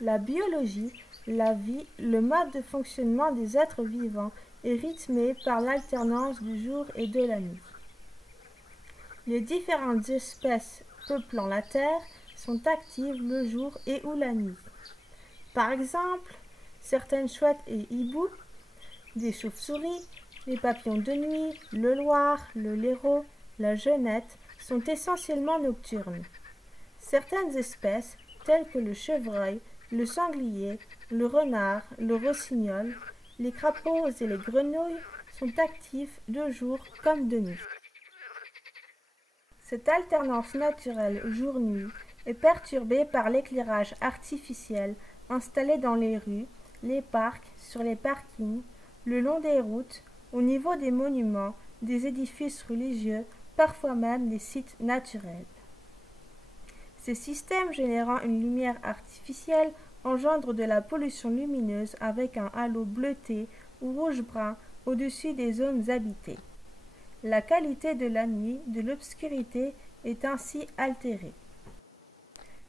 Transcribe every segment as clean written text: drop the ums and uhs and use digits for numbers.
La biologie, la vie, le mode de fonctionnement des êtres vivants est rythmé par l'alternance du jour et de la nuit. Les différentes espèces peuplant la Terre sont actives le jour et ou la nuit. Par exemple, certaines chouettes et hiboux, des chauves-souris, les papillons de nuit, le loir, le lérot, la genette sont essentiellement nocturnes. Certaines espèces, telles que le chevreuil, le sanglier, le renard, le rossignol, les crapauds et les grenouilles, sont actifs de jour comme de nuit. Cette alternance naturelle jour-nuit est perturbée par l'éclairage artificiel installé dans les rues, les parcs, sur les parkings, le long des routes, au niveau des monuments, des édifices religieux, parfois même des sites naturels. Ces systèmes générant une lumière artificielle engendrent de la pollution lumineuse avec un halo bleuté ou rouge-brun au-dessus des zones habitées. La qualité de la nuit, de l'obscurité, est ainsi altérée.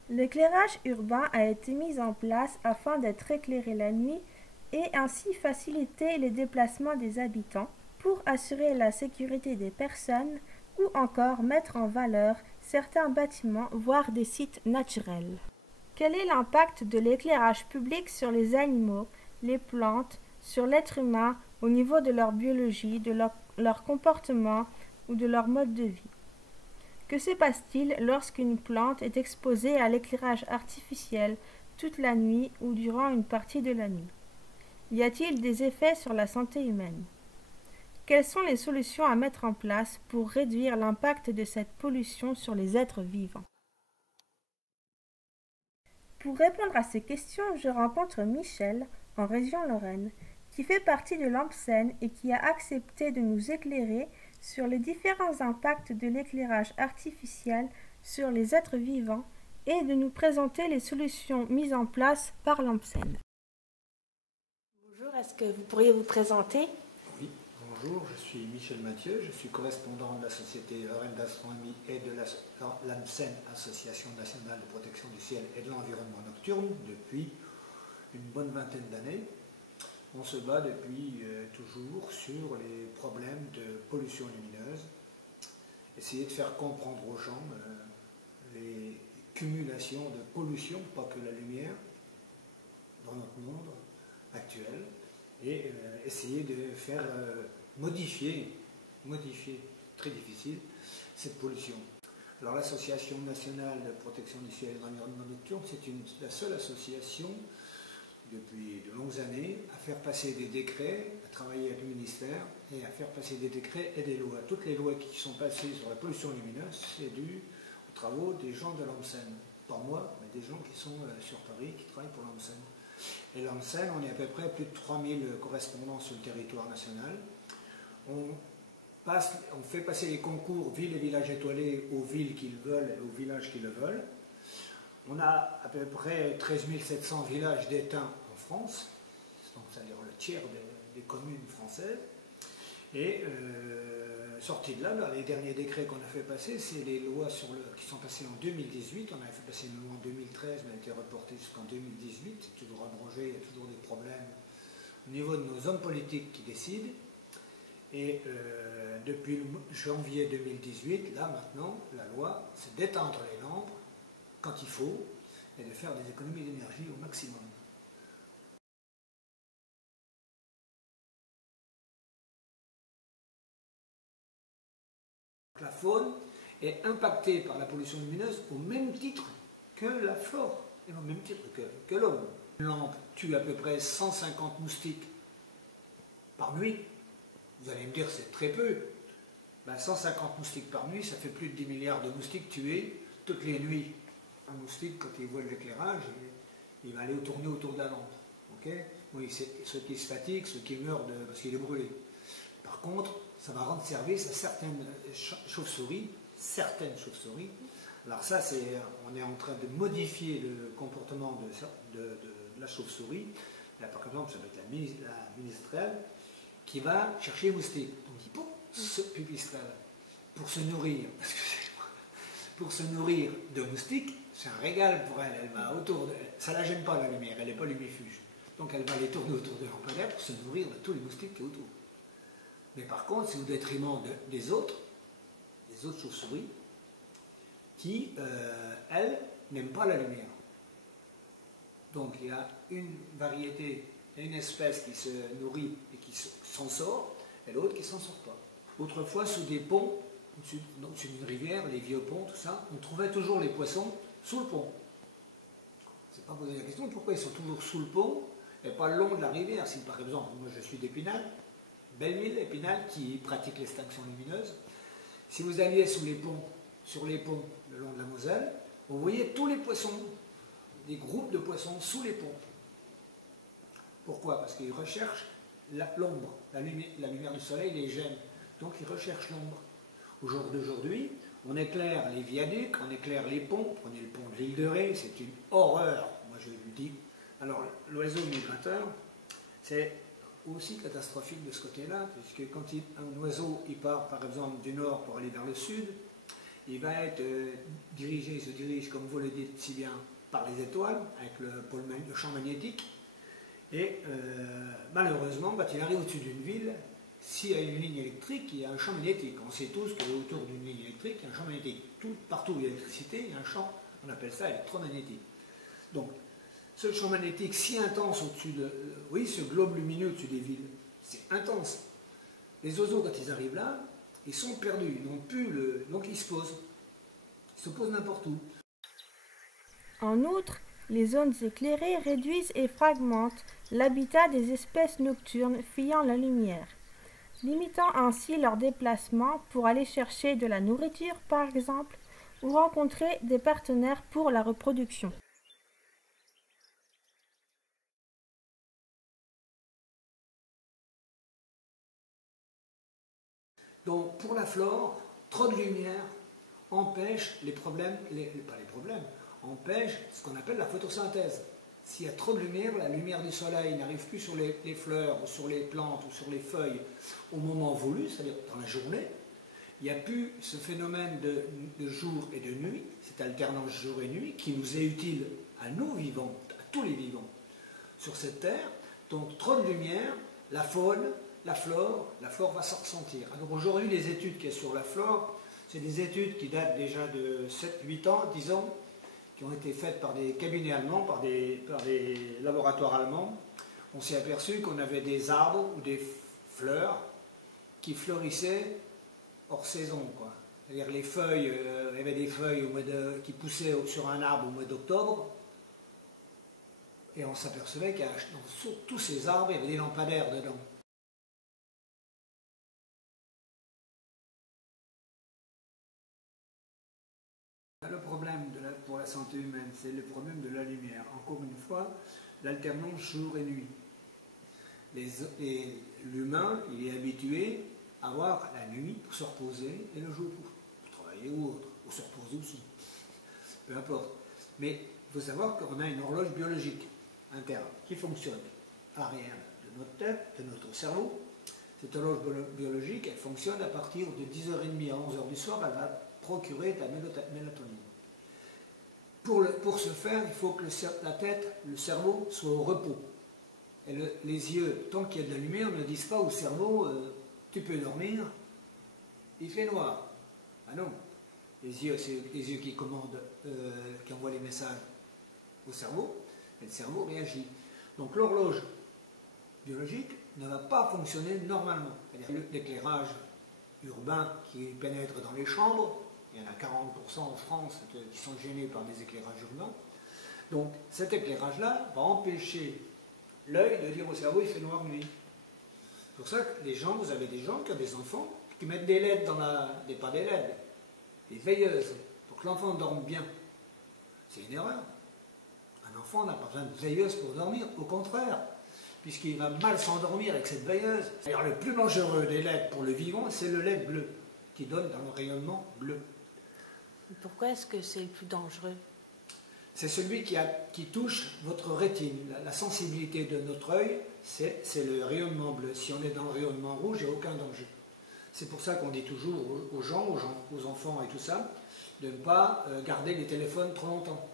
L'éclairage urbain a été mis en place afin d'être éclairé la nuit et ainsi faciliter les déplacements des habitants pour assurer la sécurité des personnes ou encore mettre en valeur certains bâtiments, voire des sites naturels. Quel est l'impact de l'éclairage public sur les animaux, les plantes, sur l'être humain au niveau de leur biologie, de leur comportement ou de leur mode de vie? Que se passe-t-il lorsqu'une plante est exposée à l'éclairage artificiel toute la nuit ou durant une partie de la nuit? Y a-t-il des effets sur la santé humaine? Quelles sont les solutions à mettre en place pour réduire l'impact de cette pollution sur les êtres vivants? Pour répondre à ces questions, je rencontre Michel, en région Lorraine, qui fait partie de l'AMPSEN et qui a accepté de nous éclairer sur les différents impacts de l'éclairage artificiel sur les êtres vivants et de nous présenter les solutions mises en place par l'AMPSEN. Bonjour, est-ce que vous pourriez vous présenter? Oui, bonjour, je suis Michel Mathieu, je suis correspondant de la Société Lorraine d'Astronomie et de l'AMPSEN, Association nationale de protection du ciel et de l'environnement nocturne, depuis une bonne vingtaine d'années. On se bat depuis toujours sur les problèmes de pollution lumineuse, essayer de faire comprendre aux gens les cumulations de pollution, pas que la lumière, dans notre monde actuel, et essayer de faire modifier, très difficile, cette pollution. Alors l'Association nationale de protection du ciel et de l'environnement nocturne, c'est la seule association depuis de longues années à faire passer des décrets, à travailler avec le ministère et à faire passer des décrets et des lois. Toutes les lois qui sont passées sur la pollution lumineuse, c'est dû aux travaux des gens de l'AMPSEN. Pas moi, mais des gens qui sont sur Paris, qui travaillent pour l'AMPSEN. Et l'AMPSEN, on est à peu près plus de 3000 correspondants sur le territoire national. On fait passer les concours villes et villages étoilés aux villes qu'ils veulent et aux villages qui le veulent. On a à peu près 13 700 villages d'éteints en France, donc c'est-à-dire le tiers des communes françaises. Et sorti de là, les derniers décrets qu'on a fait passer, c'est les lois qui sont passées en 2018. On avait fait passer une loi en 2013, mais elle a été reportée jusqu'en 2018. C'est toujours abrogé, il y a toujours des problèmes au niveau de nos hommes politiques qui décident. Et depuis janvier 2018, là maintenant, la loi, c'est d'éteindre les lampes quand il faut, et de faire des économies d'énergie au maximum. La faune est impactée par la pollution lumineuse au même titre que la flore, et au même titre que l'homme. Une lampe tue à peu près 150 moustiques par nuit. Vous allez me dire c'est très peu. Ben, 150 moustiques par nuit, ça fait plus de 10 milliards de moustiques tués toutes les nuits. Un moustique, quand il voit l'éclairage, il va aller tourner autour de la lampe. Okay, oui, ceux qui se fatiguent, ceux qui meurent parce qu'il est brûlé. Par contre, ça va rendre service à certaines chauves-souris, Alors ça, on est en train de modifier le comportement de la chauve-souris. Là, par exemple, ça va être la ministrelle qui va chercher les moustiques. Donc, pour se nourrir, de moustiques, c'est un régal pour elle. Elle va autour de, ça ne la gêne pas la lumière, elle n'est pas lumifuge. Donc elle va aller tourner autour de lampadaire pour se nourrir de tous les moustiques qui sont autour. Mais par contre, c'est au détriment des autres chauves-souris, qui, elles, n'aiment pas la lumière. Donc il y a une variété, une espèce qui se nourrit et qui s'en sort, et l'autre qui s'en sort pas. Autrefois, sous des ponts, au-dessus d'une rivière, les vieux ponts, tout ça, on trouvait toujours les poissons sous le pont. C'est pas poser la question pourquoi ils sont toujours sous le pont et pas le long de la rivière. Si par exemple, moi je suis d'Épinal, Belleville, Épinal, qui pratique l'extinction lumineuse, si vous alliez sur les ponts le long de la Moselle, vous voyez tous les poissons, des groupes de poissons sous les ponts. Pourquoi? Parce qu'ils recherchent l'ombre, la lumière du soleil les gêne. Donc ils recherchent l'ombre. Au jour d'aujourd'hui, on éclaire les viaducs, on éclaire les ponts. Prenez le pont de l'île de Ré, c'est une horreur, moi je le dis. Alors l'oiseau migrateur, c'est aussi catastrophique de ce côté-là, puisque quand un oiseau il part par exemple du nord pour aller vers le sud, il va être dirigé, il se dirige comme vous le dites si bien, par les étoiles, avec le champ magnétique, et malheureusement, quand il arrive au-dessus d'une ville, s'il y a une ligne électrique, il y a un champ magnétique. On sait tous qu'autour d'une ligne électrique, il y a un champ magnétique. Partout où il y a l'électricité, il y a un champ, on appelle ça électromagnétique. Donc, ce champ magnétique si intense au-dessus de... oui, ce globe lumineux au-dessus des villes, c'est intense. Les oiseaux, quand ils arrivent là, ils sont perdus, ils n'ont plus le... Donc ils se posent. Ils se posent n'importe où. En outre, les zones éclairées réduisent et fragmentent l'habitat des espèces nocturnes fuyant la lumière, limitant ainsi leur déplacement pour aller chercher de la nourriture par exemple, ou rencontrer des partenaires pour la reproduction. Donc pour la flore, trop de lumière empêche les problèmes, empêche ce qu'on appelle la photosynthèse. S'il y a trop de lumière, la lumière du soleil n'arrive plus sur les fleurs, ou sur les plantes, ou sur les feuilles au moment voulu, c'est-à-dire dans la journée. Il n'y a plus ce phénomène de jour et de nuit, cette alternance jour et nuit, qui nous est utile à nous vivants, à tous les vivants sur cette terre. Donc trop de lumière, la faune, la flore va s'en ressentir. Alors aujourd'hui, les études qu'il y a sur la flore, c'est des études qui datent déjà de 7, 8 ans, 10 ans, qui ont été faites par des cabinets allemands, par des laboratoires allemands. On s'est aperçu qu'on avait des arbres ou des fleurs qui fleurissaient hors saison, quoi. C'est-à-dire les feuilles, il y avait des feuilles qui poussaient sur un arbre au mois d'octobre, et on s'apercevait que dans tous ces arbres, il y avait des lampadaires dedans. Le problème pour la santé humaine, c'est le problème de la lumière. Encore une fois, l'alternance jour et nuit. L'humain, il est habitué à avoir la nuit pour se reposer et le jour pour travailler ou autre, pour se reposer aussi. Peu importe. Mais il faut savoir qu'on a une horloge biologique interne qui fonctionne à l'arrière de notre tête, de notre cerveau. Cette horloge biologique, elle fonctionne à partir de 10h30 à 11h du soir, elle va procurer de la mélatonine. Pour ce faire, il faut que la tête, le cerveau soit au repos. Et les yeux, tant qu'il y a de la lumière, ne disent pas au cerveau tu peux dormir, il fait noir. Ah non, les yeux, c'est les yeux qui commandent, qui envoient les messages au cerveau, et le cerveau réagit. Donc l'horloge biologique ne va pas fonctionner normalement. L'éclairage urbain qui pénètre dans les chambres, il y en a 40% en France qui sont gênés par des éclairages urbains. Donc cet éclairage-là va empêcher l'œil de dire au cerveau il fait noir nuit. C'est pour ça que vous avez des gens qui ont des enfants qui mettent des LED pas des LED, des veilleuses, pour que l'enfant dorme bien. C'est une erreur. Un enfant n'a pas besoin de veilleuse pour dormir, au contraire, puisqu'il va mal s'endormir avec cette veilleuse. Alors le plus dangereux des LED pour le vivant, c'est le LED bleu, qui donne dans le rayonnement bleu. Pourquoi est-ce que c'est le plus dangereux? C'est celui qui touche votre rétine. La sensibilité de notre œil, c'est le rayonnement bleu. Si on est dans le rayonnement rouge, il n'y a aucun danger. C'est pour ça qu'on dit toujours aux enfants et tout ça, de ne pas garder les téléphones trop longtemps.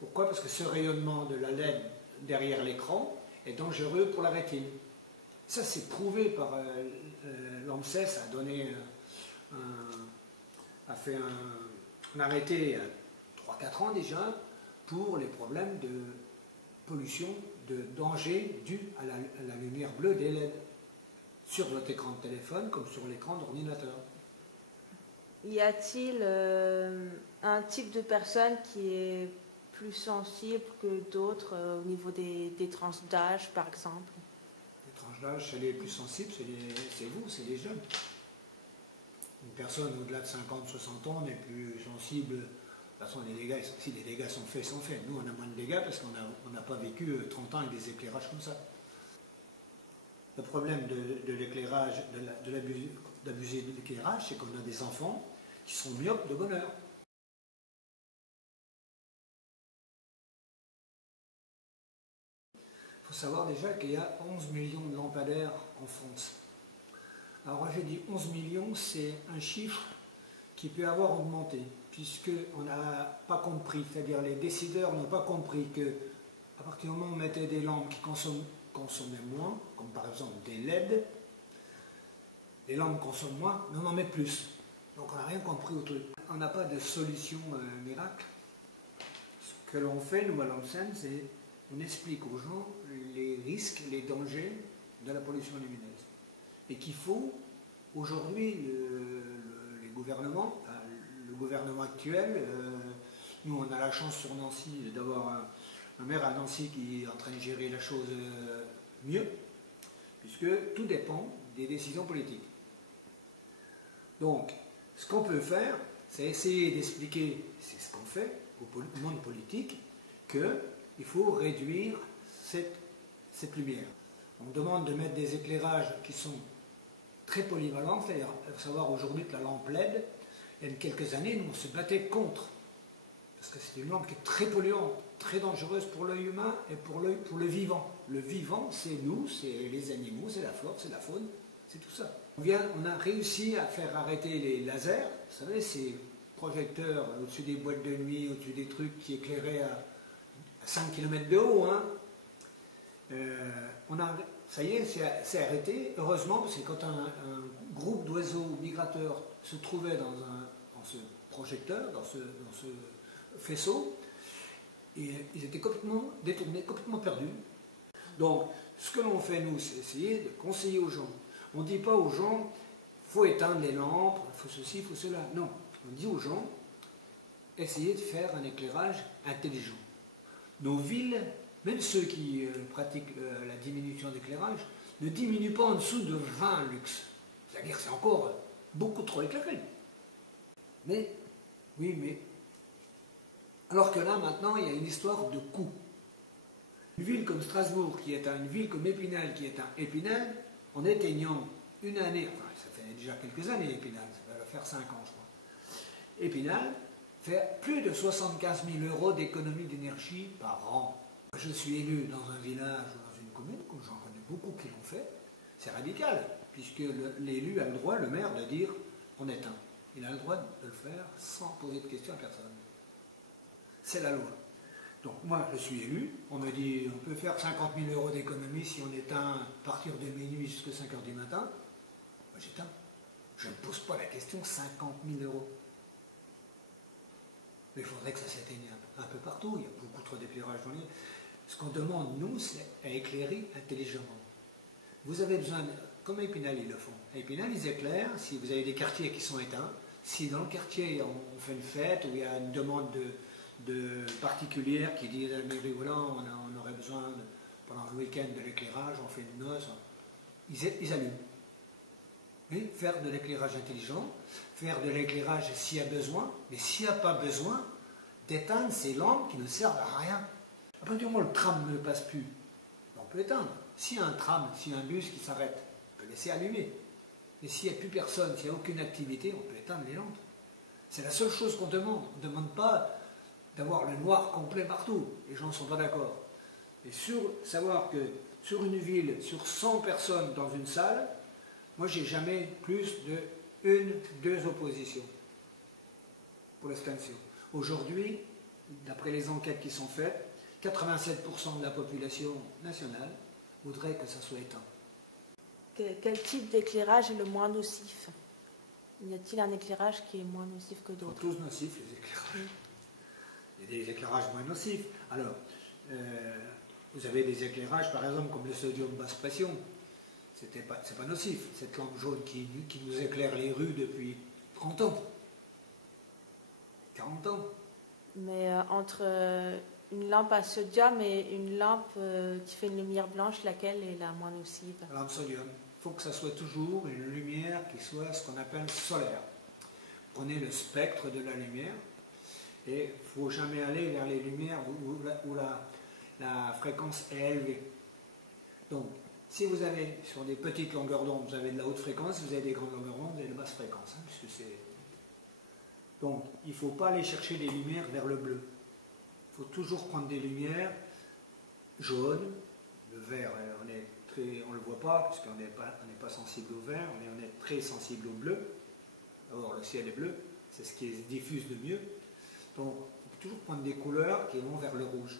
Pourquoi? Parce que ce rayonnement de la LED derrière l'écran est dangereux pour la rétine. Ça, c'est prouvé par l'ANSES, a fait un arrêté il y a 3-4 ans déjà pour les problèmes de pollution, de danger dû à la lumière bleue des LED sur votre écran de téléphone comme sur l'écran d'ordinateur. Y a-t-il un type de personne qui est plus sensible que d'autres au niveau des tranches d'âge, par exemple? Les tranches d'âge, c'est les plus sensibles, c'est vous, c'est les jeunes. Une personne au-delà de 50-60 ans n'est plus sensible. De toute façon, les dégâts, si les dégâts sont faits, sont faits. Nous, on a moins de dégâts parce qu'on n'a pas vécu 30 ans avec des éclairages comme ça. Le problème de l'éclairage, d'abuser de l'éclairage, c'est qu'on a des enfants qui sont myopes de bonne heure. Il faut savoir déjà qu'il y a 11 millions de lampadaires en France. Alors j'ai dit 11 millions, c'est un chiffre qui peut avoir augmenté, puisqu'on n'a pas compris, c'est-à-dire les décideurs n'ont pas compris que à partir du moment où on mettait des lampes qui consommaient moins, comme par exemple des LED, les lampes consomment moins, mais on en met plus. Donc on n'a rien compris au truc. On n'a pas de solution miracle. Ce que l'on fait, nous, à l'ANSEN, c'est on explique aux gens les risques, les dangers de la pollution lumineuse. Et qu'il faut, aujourd'hui, les gouvernements, le gouvernement actuel, nous on a la chance sur Nancy d'avoir un maire à Nancy qui est en train de gérer la chose mieux, puisque tout dépend des décisions politiques. Donc, ce qu'on peut faire, c'est essayer d'expliquer, c'est ce qu'on fait au monde politique, qu'il faut réduire cette lumière. On demande de mettre des éclairages qui sont très polyvalents, c'est-à-dire, il faut savoir aujourd'hui que la lampe LED, il y a quelques années, nous on se battait contre, parce que c'est une lampe qui est très polluante, très dangereuse pour l'œil humain et pour le vivant. Le vivant, c'est nous, c'est les animaux, c'est la flore, c'est la faune, c'est tout ça. On a réussi à faire arrêter les lasers, vous savez, ces projecteurs au-dessus des boîtes de nuit, au-dessus des trucs qui éclairaient à 5 km de haut. Hein. Ça y est, c'est arrêté, heureusement, parce que quand un groupe d'oiseaux migrateurs se trouvait dans ce projecteur, dans ce faisceau, et ils étaient complètement détournés, complètement perdus. Donc, ce que l'on fait, nous, c'est essayer de conseiller aux gens. On ne dit pas aux gens, il faut éteindre les lampes, il faut ceci, il faut cela. Non, on dit aux gens, essayez de faire un éclairage intelligent. Nos villes, même ceux qui pratiquent la diminution d'éclairage, ne diminuent pas en dessous de 20 lux. C'est-à-dire que c'est encore beaucoup trop éclairé. Mais, oui, mais... Alors que là, maintenant, il y a une histoire de coût. Une ville comme Strasbourg, qui est une ville comme Épinal, qui est un Épinal, en éteignant une année, enfin, ça fait déjà quelques années Épinal, ça va faire 5 ans, je crois. Épinal fait plus de 75 000 € d'économie d'énergie par an. Je suis élu dans un village ou dans une commune, comme j'en connais beaucoup qui l'ont fait, c'est radical, puisque l'élu a le droit, le maire, de dire on éteint. Il a le droit de le faire sans poser de questions à personne. C'est la loi. Donc moi, je suis élu, on me dit on peut faire 50 000 € d'économie si on éteint à partir de minuit jusqu'à 5 h du matin. Moi j'éteins. Je ne pose pas la question 50 000 €. Mais il faudrait que ça s'éteigne un peu partout, il y a beaucoup trop d'éclairage dans les... Ce qu'on demande, nous, c'est à éclairer intelligemment. Vous avez besoin, comme à Épinal, ils le font. À Épinal, ils éclairent, si vous avez des quartiers qui sont éteints, si dans le quartier, on fait une fête, ou il y a une demande particulière qui dit à la mairie, voilà, on aurait besoin, pendant le week-end, de l'éclairage, on fait une noce, ils allument. Oui, faire de l'éclairage intelligent, faire de l'éclairage s'il y a besoin, mais s'il n'y a pas besoin, d'éteindre ces lampes qui ne servent à rien. À partir du moment où le tram ne passe plus, on peut éteindre. S'il y a un tram, s'il y a un bus qui s'arrête, on peut laisser allumer. Mais s'il n'y a plus personne, s'il n'y a aucune activité, on peut éteindre les lampes. C'est la seule chose qu'on demande. On ne demande pas d'avoir le noir complet partout. Les gens ne sont pas d'accord. Et savoir que sur une ville, sur 100 personnes dans une salle, moi j'ai jamais plus de 1-2 oppositions pour l'extinction. Aujourd'hui, d'après les enquêtes qui sont faites, 87% de la population nationale voudrait que ça soit éteint. Quel type d'éclairage est le moins nocif? Y a-t-il un éclairage qui est moins nocif que Ils sont d'autres? tous nocifs, les éclairages. Il y a des éclairages moins nocifs. Alors, vous avez des éclairages, par exemple, comme le sodium basse pression. C'est pas nocif. Cette lampe jaune qui nous éclaire les rues depuis 30 ans. 40 ans. Mais entre une lampe à sodium et une lampe qui fait une lumière blanche, laquelle est la moins nocive? La lampe sodium. Il faut que ça soit toujours une lumière qui soit ce qu'on appelle solaire. Prenez le spectre de la lumière et il ne faut jamais aller vers les lumières où la fréquence est élevée. Donc, si vous avez sur des petites longueurs d'onde, vous avez de la haute fréquence, vous avez des grandes longueurs d'onde et de basse fréquence. Puisque c'est... Donc, il ne faut pas aller chercher des lumières vers le bleu. Il faut toujours prendre des lumières jaunes. Le vert, on ne le voit pas, puisqu'on n'est pas sensible au vert, on est très sensible au bleu. Or, le ciel est bleu, c'est ce qui se diffuse de mieux. Donc, il faut toujours prendre des couleurs qui vont vers le rouge.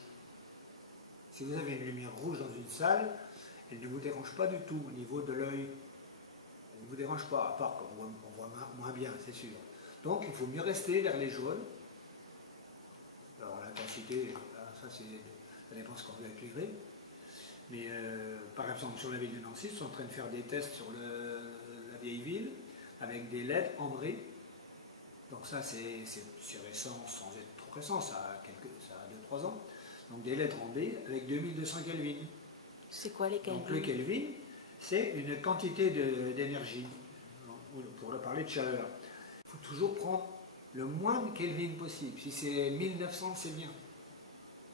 Si vous avez une lumière rouge dans une salle, elle ne vous dérange pas du tout au niveau de l'œil. Elle ne vous dérange pas, à part qu'on voit moins bien, c'est sûr. Donc, il faut mieux rester vers les jaunes. Alors, l'intensité, ça dépend de ce qu'on veut éclairer. Mais par exemple, sur la ville de Nancy, ils sont en train de faire des tests sur la vieille ville avec des LED ambrés. Donc ça, c'est récent, sans être trop récent, ça a 2-3 ans. Donc des LED ambrés avec 2200 Kelvin. C'est quoi les Kelvin? Donc le Kelvin, c'est une quantité d'énergie, pour parler de chaleur. Il faut toujours prendre le moins de Kelvin possible. Si c'est 1900, c'est bien.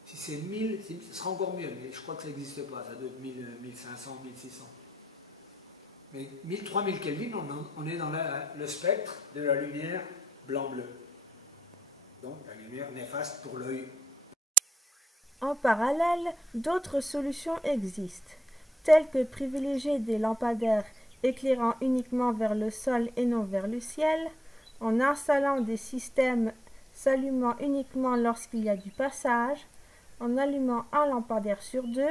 Si c'est 1000, ce sera encore mieux, mais je crois que ça n'existe pas, ça doit être 1500, 1600. Mais 3000 Kelvin, on est dans le spectre de la lumière blanc-bleu. Donc la lumière néfaste pour l'œil. En parallèle, d'autres solutions existent, telles que privilégier des lampadaires éclairant uniquement vers le sol et non vers le ciel, en installant des systèmes s'allumant uniquement lorsqu'il y a du passage, en allumant un lampadaire sur 2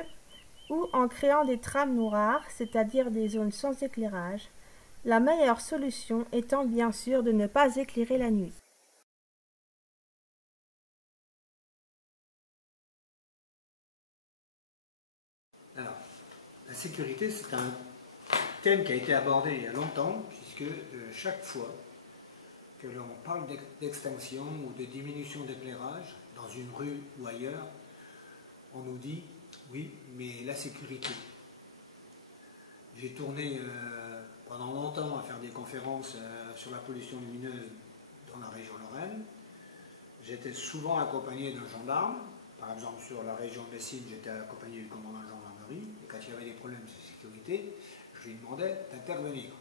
ou en créant des trames noires, c'est-à-dire des zones sans éclairage, la meilleure solution étant bien sûr de ne pas éclairer la nuit. Alors, la sécurité, c'est un thème qui a été abordé il y a longtemps, puisque chaque fois que l'on parle d'extinction ou de diminution d'éclairage, dans une rue ou ailleurs, on nous dit, oui, mais la sécurité. J'ai tourné pendant longtemps à faire des conférences sur la pollution lumineuse dans la région Lorraine. J'étais souvent accompagné d'un gendarme. Par exemple, sur la région Messine, j'étais accompagné du commandant de gendarmerie. Et quand il y avait des problèmes de sécurité, je lui demandais d'intervenir.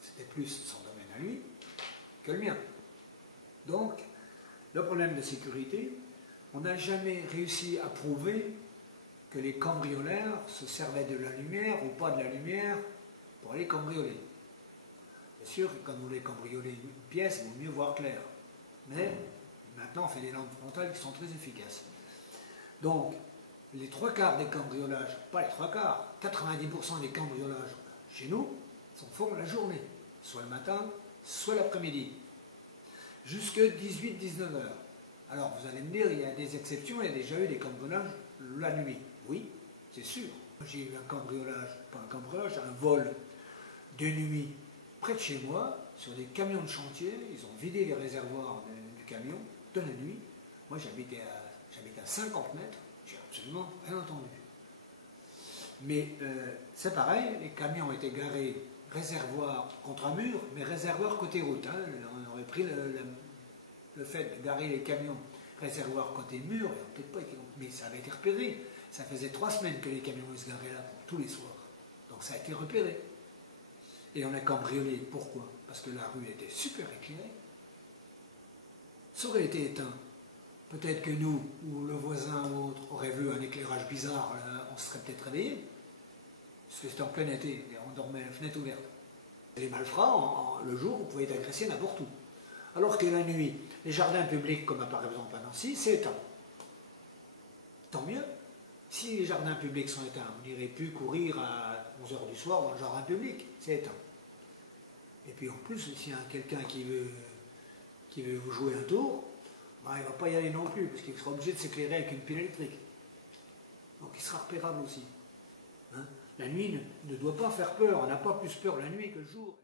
C'était plus son domaine à lui que le mien. Donc, le problème de sécurité, on n'a jamais réussi à prouver que les cambrioleurs se servaient de la lumière ou pas de la lumière pour aller cambrioler. Bien sûr, quand vous voulez cambrioler une pièce, il vaut mieux voir clair. Mais maintenant, on fait des lampes frontales qui sont très efficaces. Donc, les 3/4 des cambriolages, pas les 3/4, 90% des cambriolages chez nous sont faits la journée, soit le matin, soit l'après-midi, jusque 18-19 heures. Alors, vous allez me dire, il y a des exceptions, il y a déjà eu des cambriolages la nuit. Oui, c'est sûr. J'ai eu un cambriolage, pas un cambriolage, un vol de nuit près de chez moi, sur des camions de chantier. Ils ont vidé les réservoirs du camion de la nuit. Moi, j'habitais à 50 mètres, j'ai absolument rien entendu. Mais c'est pareil, les camions étaient garés réservoir contre un mur, mais réservoir côté route. Hein. On aurait pris le fait de garer les camions réservoir côté mur, peut-être pas été, mais ça avait été repéré. Ça faisait 3 semaines que les camions se garaient là pour tous les soirs. Donc ça a été repéré. Et on a cambriolé. Pourquoi? Parce que la rue était super éclairée. Ça aurait été éteint. Peut-être que nous, ou le voisin ou autre, aurait vu un éclairage bizarre, là, on se serait peut-être réveillé. Parce que c'était en plein été, et on dormait la fenêtre ouverte. Les malfrats, le jour, vous pouvez être agressé n'importe où. Alors que la nuit, les jardins publics, comme par exemple à Nancy, c'est éteint. tant mieux. Si les jardins publics sont éteints, vous n'irez plus courir à 11 h du soir dans le jardin public, c'est éteint. Et puis en plus, s'il y a quelqu'un qui veut vous jouer un tour, ben, il ne va pas y aller non plus, parce qu'il sera obligé de s'éclairer avec une pile électrique. Donc il sera repérable aussi. Hein? La nuit ne doit pas faire peur, on n'a pas plus peur la nuit que le jour.